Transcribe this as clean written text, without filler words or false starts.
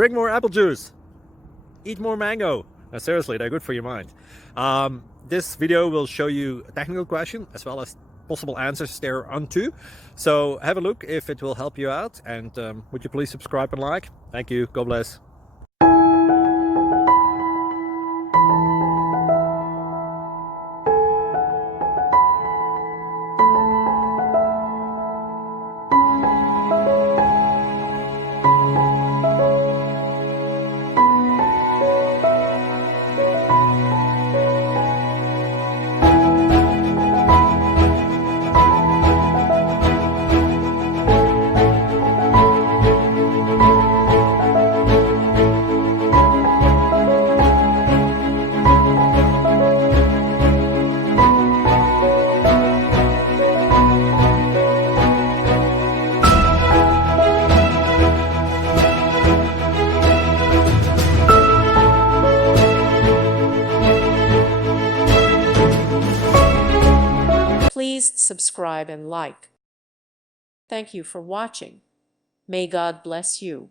drink more apple juice, eat more mango. Now, seriously, they're good for your mind. This video will show you a technical question as well as possible answers thereunto. So have a look if it will help you out, and would you please subscribe and like? Thank you. God bless. Please subscribe and like. Thank you for watching. May God bless you.